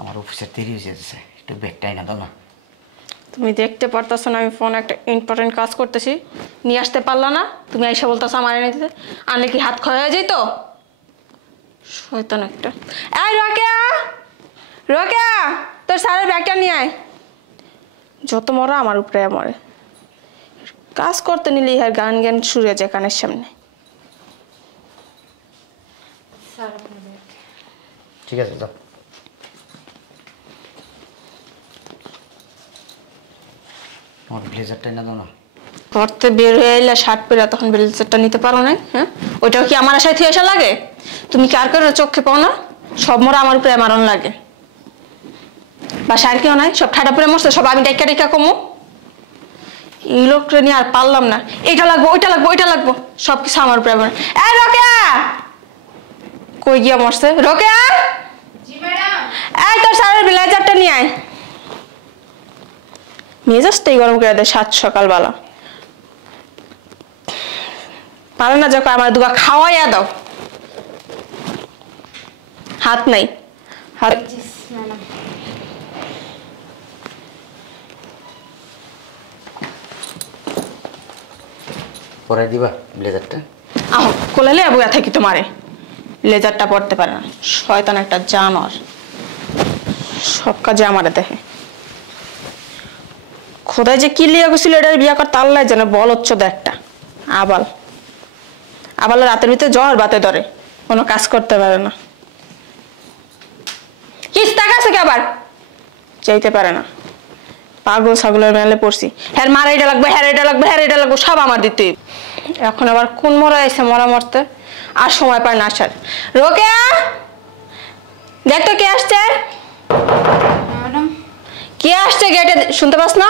আমার অফিসের দেরি হয়ে যেতেছে, একটু ব্যাগটাই না দাও না। তুমি দেখতে পারতেছো না আমি ফোন একটা ইম্পর্টেন্ট কাজ করতেছি, নিয়ে আসতে পারলা না? তুমি এসে বলতেছো আমার এনে দিতে, আনলে কি হাত ক্ষয় হয়ে যেত? শয়তান একটা। এই রোকেয়া, রোকেয়া, তোর স্যারের ব্যাগটা নিয়ে আয়। যত মরা আমার উপরে মরে, কাজ করতে নিলে আর গান গান শুরু হয়ে যায় কানের সামনে। ঠিক আছে দাও। আমার ব্লেজারটাই না দাও না। পড়তে বের হয়ে এলে শার্ট পরে তখন ব্লেজারটা নিতে পারো না? হ্যাঁ, ওইটাও কি আমার আশায় থেকে আসা লাগে? তুমি কি আর করে চোখে পাও না? সব মরা আমার উপরে মারণ লাগে। বাসা আর কেউ নাই, সব ঠাডা পরে মরছে, সব আমি ডাইকা ডাইকা কমো। এই লোকটা নিয়ে আর পারলাম না, এইটা লাগবো ওইটা লাগবো ওইটা লাগবো, সব কিছু আমার উপরে। এই রোকেয়া, কই গিয়া মরছে? রোকেয়া, এই তোর স্যারের ব্লেজারটা নিয়ে আয়। মেজাজটাই গরম করে দেয় সাত সকালবেলা। পারে না যখন আমার দুবা খাওয়াইয়া দাও। হাত নাই, হাত পরে দিবা ব্লেজারটা? আহ কোলালে বইয়া থাকি তোমারে, ব্লেজারটা পরতে পারে না। শয়তান একটা জানোয়ার, সব কাজে আমারে দেখে। খোদায় যে কি লিয়া গেছিল এটার বিয়া করতে আল্লাহ জানে, বল হচ্ছে একটা আবাল। আবাল রাতের ভিতরে জ্বর বাতে ধরে, কোনো কাজ করতে পারে না। কিস্তা কাছে কি আবার চাইতে পারে না। পাগল ছাগলের মেলে পড়ছি, হ্যাঁ মার এটা লাগবে, হ্যাঁ এটা লাগবে, হ্যাঁ এটা লাগবে, সব আমার দিতে। এখন আবার কোন মরা এসে মরা মরতে আর সময় পায় না আসার। রোকেয়া, দেখ তো কে আসছে। ম্যাডাম কে আসছে গেটে, শুনতে পাস না?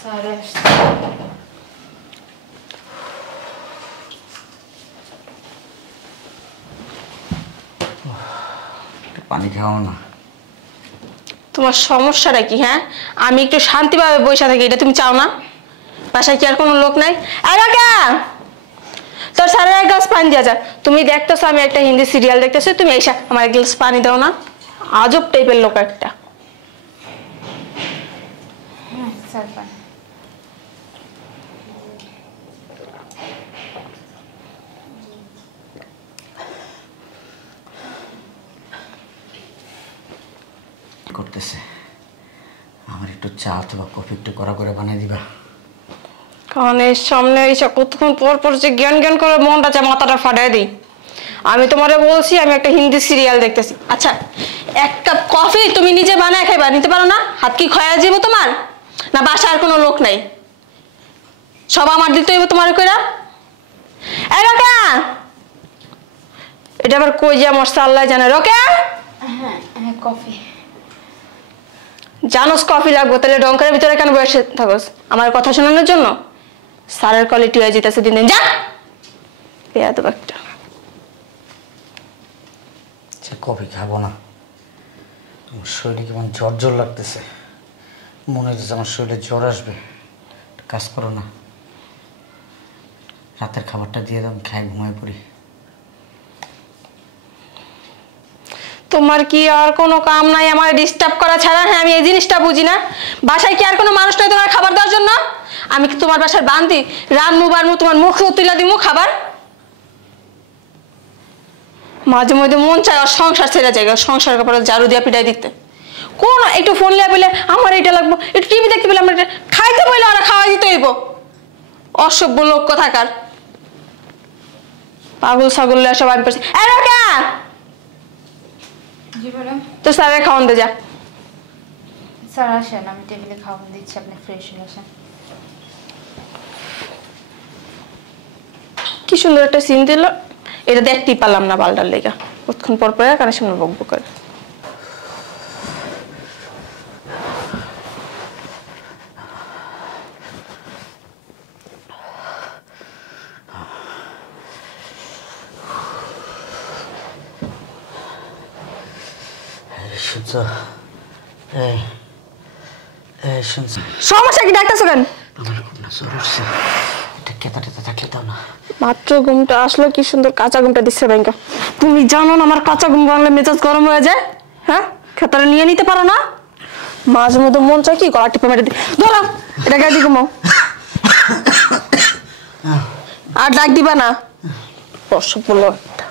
স্যার পানি খাও না। তোমার সমস্যাটা কি? হ্যাঁ, আমি একটু শান্তিভাবে বসে থাকি, এটা তুমি চাও না? বাসায় কি আর কোনো লোক নাই? তোর স্যারের এক গ্লাস পানি দেওয়া যায়। তুমি দেখতেছো আমি একটা হিন্দি সিরিয়াল দেখতেছি, তুমি এসে আমার এক গ্লাস পানি দাও না? আজব টাইপের লোক একটা। হ্যাঁ স্যার করতেছে, আমার একটু চা অথবা কফি একটু করা করে বানিয়ে দিবা? কানের সামনে এসে কতক্ষণ পর পর যে জ্ঞান জ্ঞান করে মনটা চা মাথাটা ফাটাই দিই। আমি তোমারে বলছি আমি একটা হিন্দি সিরিয়াল দেখতেছি। আচ্ছা, এক কাপ কফি তুমি নিজে বানায় খাইবা, নিতে পারো না? হাত কি খয়া যাবো তোমার? না বাসায় আর কোনো লোক নাই, সব আমার দিতে হইব তোমার কইরা? এই রোকেয়া, এটা আবার কই যা মরছে আল্লাহ জানে। রোকেয়া, হ্যাঁ হ্যাঁ কফি। জানোস কফি লাগবো, তাহলে ডঙ্কারের ভিতরে কেন বসে থাকোস? আমার কথা শোনানোর জন্য? স্যারের কোয়ালিটি হয়ে যেতেছে দিন দিন। যা বেয়াদব একটা। কফি খাবো না, আমার শরীরে কেমন জ্বর জ্বর লাগতেছে, মনে হচ্ছে আমার শরীরে জ্বর আসবে। কাজ করো না, রাতের খাবারটা দিয়ে দাও, খাই ঘুমায় পড়ি। তোমার কি আর কোনো কাম নাই আমার ডিস্টার্ব করা ছাড়া? হ্যাঁ, আমি এই জিনিসটা বুঝি না। বাসায় কি আর কোনো মানুষ নাই তোমার খাবার দেওয়ার জন্য? আমি কি তোমার বাসার বান্দি রানমু বানমু তোমার মুখে তুলে দিমু খাবার? মাঝে মধ্যে মন চায় আর সংসার ছেড়ে যায়, সংসার কাপড়ে ঝাড়ু দিয়া পিটাই দিতে। কোন একটু ফোন লিয়া বলে আমার এটা লাগবো, একটু টিভি দেখতে বলে আমার এটা খাইতে বললে ওরা খাওয়াই দিতে হইব। অসভ্য লোক কোথাকার, পাগল ছাগল সব আমি পাচ্ছি। জি ম্যাডাম। তো স্যারের খাওয়ান দে যা। স্যার আসেন, আমি টেবিলে খাবার দিচ্ছি, আপনি ফ্রেশ হয়ে আসেন। কি সুন্দর একটা সিন দিল, এটা দেখতেই পারলাম না বালটার লেগা। কতক্ষণ পর পর কানের সামনে বকবক করে। সমস্যা কি? ডাক্তার কেন? আমার খুব না জ্বর উঠছে। কেতা টেতা থাকলে দাও না। মাত্র ঘুমটা আসলো, কি সুন্দর কাঁচা ঘুমটা দিচ্ছে ব্যাংকা। তুমি জানো না আমার কাঁচা ঘুম ভাঙলে মেজাজ গরম হয়ে যায়? হ্যাঁ, খেতারে নিয়ে নিতে পারো না? মাঝে মধ্যে মন চায় কি গলা টিপে মেরে দিই। ধরো এটা গায়ে দিয়ে ঘুমাও। আর ডাক দিবা না, অসুখ বলো একটা।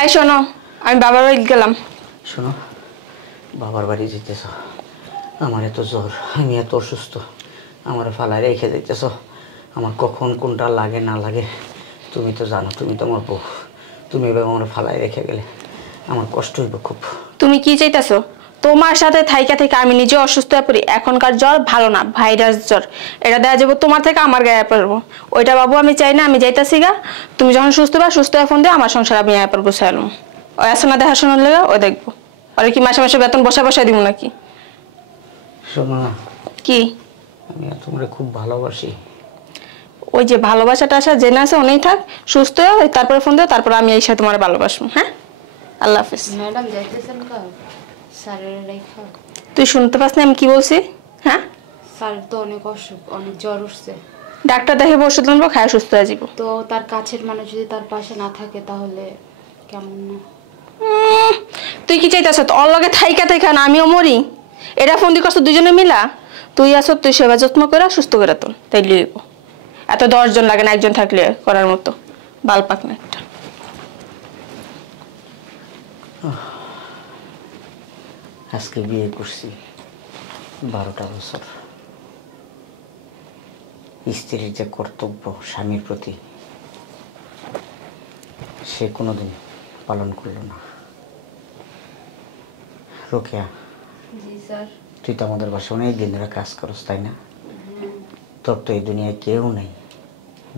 আই শোনো, আমি বাবার বাড়ি গেলাম। শোনো, বাবার বাড়ি যেতেছ, আমার এত জ্বর, আমি এত অসুস্থ, আমার ফালায় রেখে যেতেছ। আমার কখন কোনটা লাগে না লাগে তুমি তো জানো, তুমি তো আমার বউ। তুমি এবার আমার ফালায় রেখে গেলে আমার কষ্ট হইব খুব। তুমি কি চাইতেছো? তোমার সাথে থাইকা থেকে আমি নিজে অসুস্থ হয়ে পড়ি। এখনকার জ্বর ভালো না, ভাইরাস জ্বর। এটা দেওয়া যাবো তোমার থেকে আমার গায়ে পড়বো। ওইটা বাবু আমি চাই না, আমি যাইতাছি গা। তুমি যখন সুস্থ হয়ে ফোন দিয়ে আমার সংসার আমি আয়া পড়বো সাইলাম। ওই আসো না দেখাশোনার লেগে, ওই দেখবো। আর কি মাসে মাসে বেতন বসা দিব নাকি? শোনো না, কি? আমি তোমারে খুব ভালোবাসি। ওই যে ভালোবাসাটা আসা জেনে আছে অনেক থাক, সুস্থ হয়ে তারপরে ফোন দিও, তারপরে আমি এই সাথে তোমার ভালোবাসবো। হ্যাঁ, আল্লাহ হাফিজ। ম্যাডাম যাইতেছেন কাল স্যারের রেখা? তুই শুনতে পাস না আমি কি বলছি? হ্যাঁ, স্যার তো অনেক অসুখ, অনেক জ্বর উঠছে। ডাক্তার দেখে ওষুধ আনবো, খায় সুস্থ হয়ে যাবো। তো তার কাছের মানুষ যদি তার পাশে না থাকে তাহলে কেমন না? তুই কি চাইতেছ ওর লগে থাইকা থাইকা না আমিও মরি? এটা ফোন দিয়ে করছো দুজনে মিলা। তুই আসো, তুই সেবা যত্ন করে সুস্থ করে তোর, তাই লিখবো। এত 10 জন লাগে না একজন থাকলে করার মতো। বাল পাক না একটা। আজকে বিয়ে করছি 12টা বছর। স্ত্রীর যে কর্তব্য স্বামীর প্রতি, সে কোনোদিন পালন করল না। রোকেয়া, জি স্যার। তুই তো আমাদের বাসায় অনেক দিন ধরে কাজ করস, তাই না? তোর তো এই দুনিয়ায় কেউ নেই,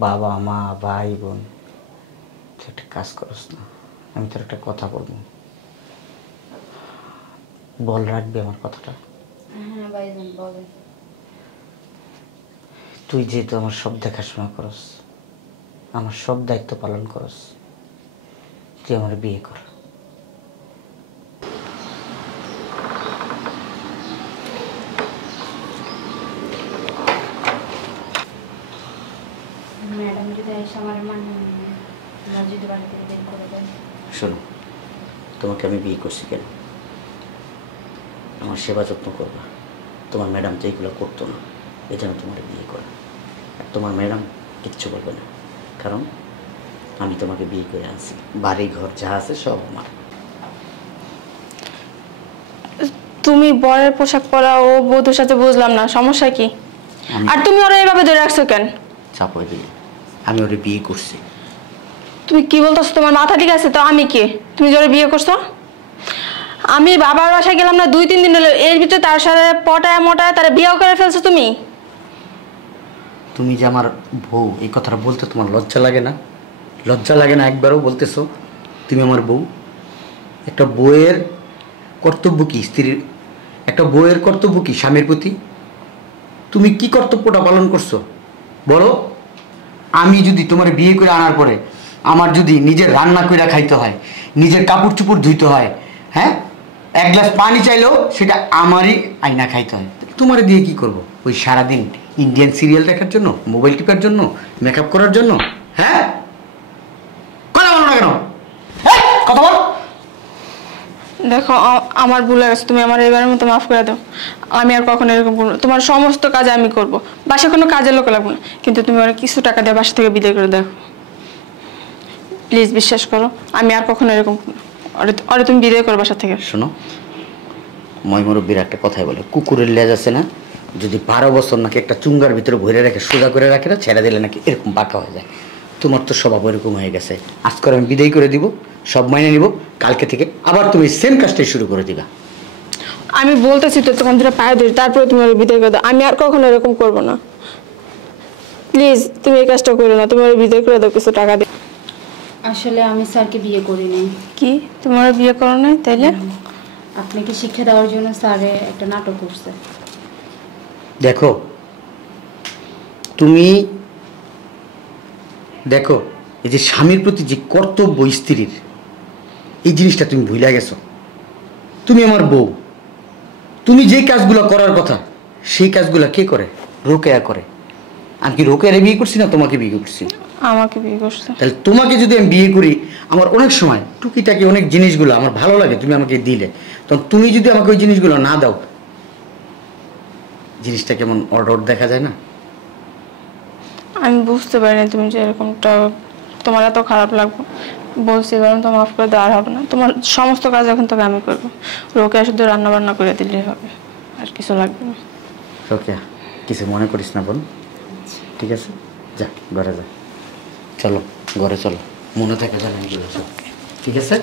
বাবা মা ভাই বোন। তুই একটা কাজ করস না? আমি তোর একটা কথা বলবো, বল রাখবি আমার কথাটা? হ্যাঁ ভাইজান বলেন। তুই যেহেতু আমার সব দেখাশোনা করস, আমার সব দায়িত্ব পালন করস, তুই আমার বিয়ে কর। ম্যাডাম যদি এসে আমার মানে যদি বাড়ি থেকে বের করে দেন? শোনো, তোমাকে আমি বিয়ে করছি কেন? আমার সেবা যত্ন করবা। তোমার ম্যাডাম তো এইগুলো করতো না, এই জন্য তোমার বিয়ে করা। আর তোমার ম্যাডাম কিচ্ছু বলবে না, কারণ আমি তোমাকে বিয়ে করে আনছি। বাড়ি ঘর যা আছে সব আমার। তুমি বরের পোশাক পরা ও বধূর সাথে বুঝলাম না, সমস্যা কি? আর তুমি ওরা এইভাবে ধরে রাখছো কেন? চাপই দিই, আমি ওরে বিয়ে করছি। তুমি কি বলতেছো? তোমার মাথা ঠিক আছে তো? আমি কি? তুমি জোরে বিয়ে করছো? আমি বাবার বাসায় গেলাম না 2-3 দিন হলো, এর ভিতরে তার সাথে পটায় মোটায় তারা বিয়েও করে ফেলছো তুমি। তুমি যে আমার বউ, এই কথাটা বলতে তোমার লজ্জা লাগে না? লজ্জা লাগে না একবারও বলতেছো তুমি আমার বউ? একটা বউয়ের কর্তব্য কি স্ত্রীর? একটা বউয়ের কর্তব্য কি স্বামীর প্রতি? তুমি কি কর্তব্যটা পালন করছো বলো? আমি যদি তোমার বিয়ে করে আনার পরে আমার যদি নিজের রান্না করে খাইতে হয়, নিজের কাপড় চোপড় ধুইতে হয়, হ্যাঁ, এক গ্লাস পানি চাইলেও সেটা আমারই আয়না খাইতে হয়, তোমার দিয়ে কি করব? ওই সারাদিন ইন্ডিয়ান সিরিয়াল দেখার জন্য, মোবাইল টিপার জন্য, মেকআপ করার জন্য? হ্যাঁ, কথা বলো না কেন? কথা বল। দেখো আমার ভুল হয়ে গেছে, তুমি আমার এবারের মতো মাফ করে দাও। আমি আর কখনো এরকম করবো না। তোমার সমস্ত কাজ আমি করব, বাসায় কোনো কাজের লোক লাগবে না, কিন্তু তুমি ওরা কিছু টাকা দিয়ে বাসা থেকে বিদায় করে দাও প্লিজ। বিশ্বাস করো, আমি আর কখনো এরকম করবো না। ওরে তুমি বিদায় করো বাসা থেকে। শোনো, ময়মুরব্বীর একটা কথাই বলে, কুকুরের লেজ আছে না, যদি 12 বছর নাকি একটা চুঙ্গার ভিতরে ভরে রাখে, সোজা করে রাখে না, ছেড়ে দিলে নাকি এরকম বাঁকা হয়ে যায়। তোমার তো স্বভাব এরকম হয়ে গেছে। আজকে আমি বিদায় করে দিব, সব মাইনে নিব, কালকে থেকে আবার তুমি সেম কাজটাই শুরু করে দিবা। আমি বলতেছি তো তোমার দুটো পায়ে ধরি, তারপরে তুমি ওর বিদায় করে দাও। আমি আর কখনো এরকম করবো না, প্লিজ তুমি এই কাজটা করো না। তুমি ওর বিদায় করে দাও কিছু টাকা দিয়ে। আসলে আমি স্যারকে বিয়ে করিনি। কি তোমার বিয়ে করো নাই? তাইলে আপনাকে শিক্ষা দেওয়ার জন্য স্যারে একটা নাটক করছে। দেখো, তুমি দেখো, এই যে স্বামীর প্রতি যে কর্তব্য স্ত্রীর, এই জিনিসটা তুমি ভুলে গেছো। তুমি আমার বউ, তুমি যে কাজগুলো করার কথা সেই কাজগুলো কে করে? রোকেয়া করে। আমি কি রোকেয়ারে বিয়ে করছি না তোমাকে বিয়ে করছি? আমাকে বিয়ে করছে। তাহলে তোমাকে যদি আমি বিয়ে করি, আমার অনেক সময় টুকিটাকি অনেক জিনিসগুলো আমার ভালো লাগে, তুমি আমাকে দিলে, তখন তুমি যদি আমাকে ওই জিনিসগুলো না দাও, জিনিসটা কেমন অর্ডার দেখা যায় না? আমি বুঝতে পারিনি তুমি যে এরকমটা, তোমার এত খারাপ লাগবে। বলছি কারণ তো মাফ করে দেওয়ার হবে না, তোমার সমস্ত কাজ এখন থেকে আমি করবো। রোকে শুধু রান্না বান্না করে দিলেই হবে, আর কিছু লাগবে না। রোকেয়া, কিছু মনে করিস না বোন, ঠিক আছে? যা ঘরে যা, চলো ঘরে চলো, মনে থাকে জানেন, ঠিক আছে?